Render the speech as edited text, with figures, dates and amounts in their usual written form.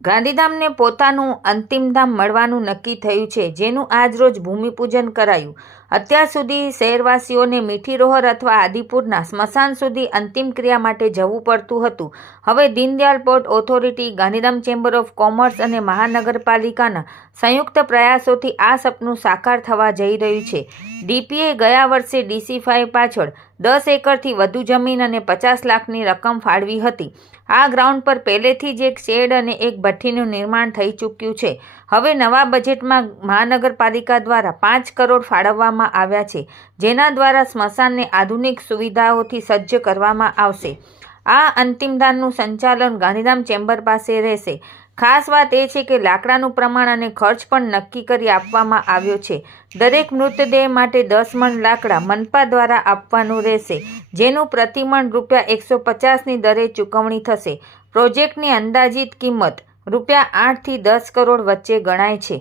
ગાંધીધામને પોતાનું અંતિમધામ મળવાનું નક્કી થયું છે, જેનું આજરોજ ભૂમિપૂજન કરાયું. અત્યાર સુધી શહેરવાસીઓને મીઠી રોહર અથવા આદિપુરના સ્મશાન સુધી અંતિમ ક્રિયા માટે જવું પડતું હતું. હવે Deendayal port authority, Gandhidham chamber of commerce અને મહાનગરપાલિકાના સંયુક્ત પ્રયાસોથી આ સપનું સાકાર થવા જઈ રહ્યું છે. ડીપીએ ગયા વર્ષે DC5 પાછળ 10 એકરથી વધુ જમીન અને 50 લાખની રકમ ફાળવી હતી. આ ગ્રાઉન્ડ પર પહેલેથી જ એક શેડ અને એક ભઠ્ઠીનું નિર્માણ થઈ ચૂક્યું છે. હવે નવા બજેટમાં મહાનગરપાલિકા દ્વારા 5 કરોડ ફાળવવામાં આવ્યા છે, જેના દ્વારા સ્મશાનને આધુનિક સુવિધાઓથી સજ્જ કરવામાં આવશે. આ અંતિમદાનનું સંચાલન ગાંધીધામ ચેમ્બર પાસે રહેશે. ખાસ વાત એ છે કે લાકડાનું પ્રમાણ અને ખર્ચ પણ નક્કી કરી આપવામાં આવ્યો છે. દરેક મૃતદેહ માટે 10 મણ લાકડા મનપા દ્વારા આપવાનું રહેશે, જેનું પ્રતિમણ ₹150ની દરે ચૂકવણી થશે. પ્રોજેક્ટની અંદાજિત કિંમત ₹8 થી 10 કરોડ વચ્ચે ગણાય છે.